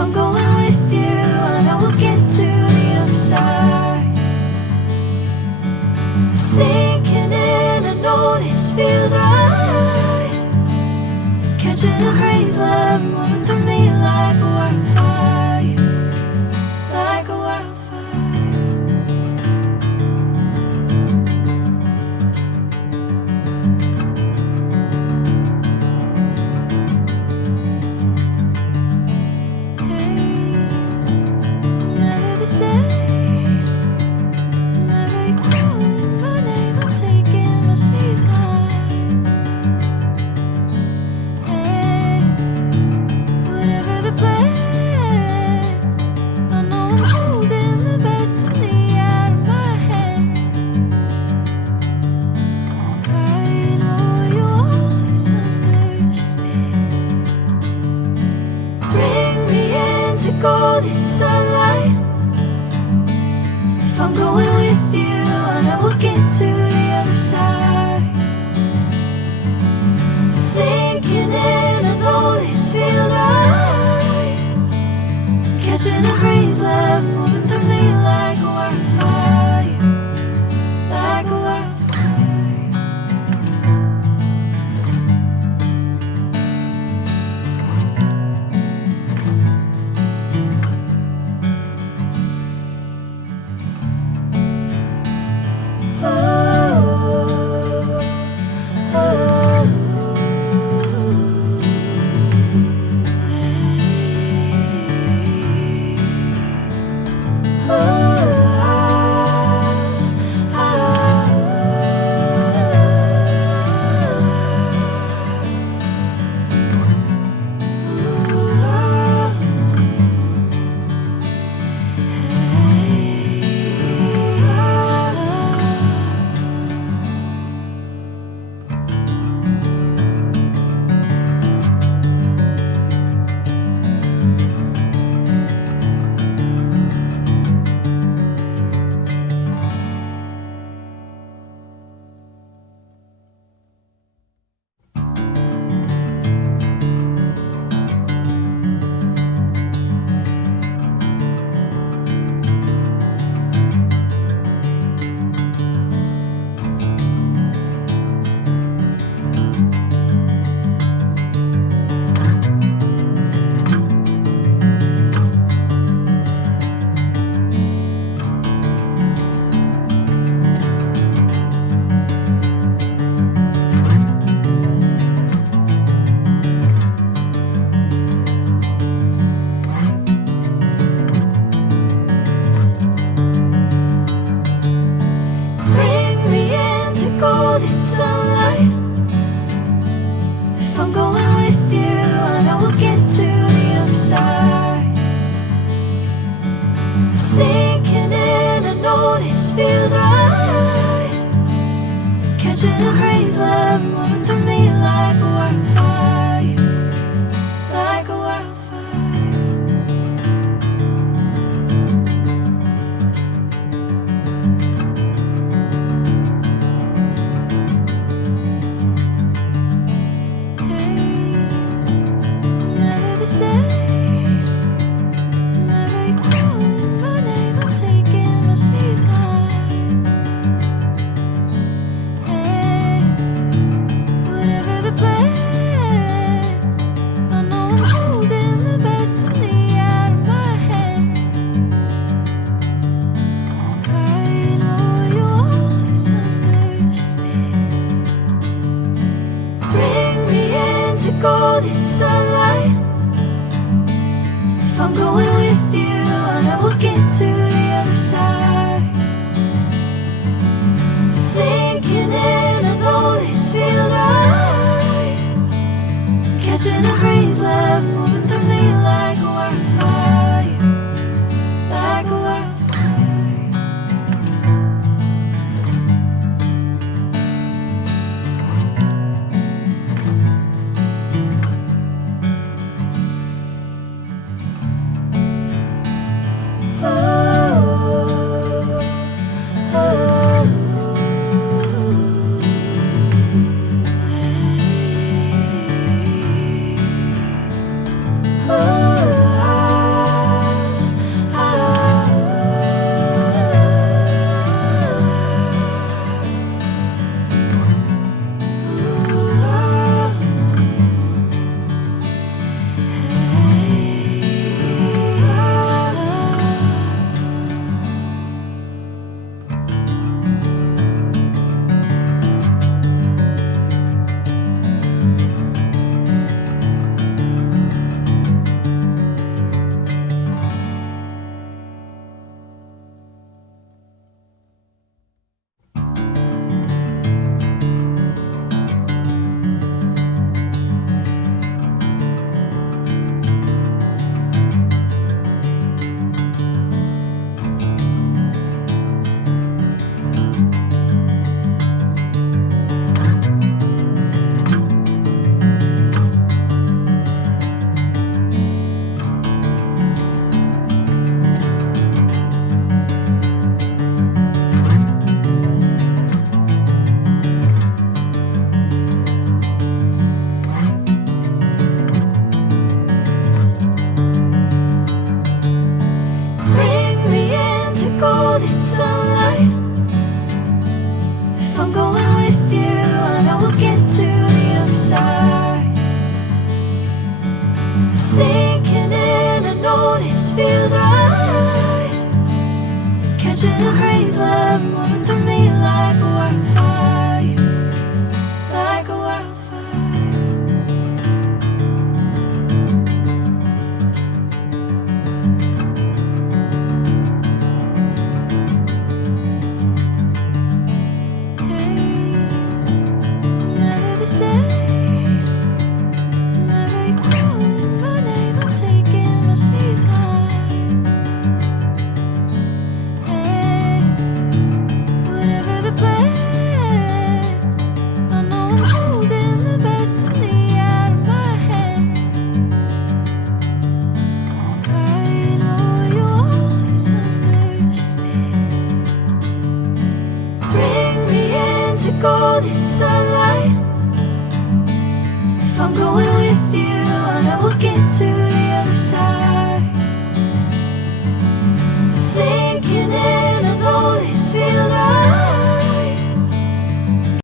I'm going with you, I know we'll get to the other side. Sinking in, I know this feels right. Catching a crazy love, moving through me like a wildfire, like a wildfire. Golden sunlight. If I'm going with you, I know we'll get to the other side. Sinking in, I know this feels right. Catching a crazy love, moving through me like a wildfire, like a wildfire. Golden sunlight. If I'm going with you, I know we'll get to the other side. Sinking in, I know this feels right. Catching a crazy love, moving through me like a wildfire, like a wildfire. sinking in, I know this feels right. Catching a crazy love moving through me like a wildfire, like a wildfire. Golden sunlight. If I'm going with you, I know we'll get to the other side.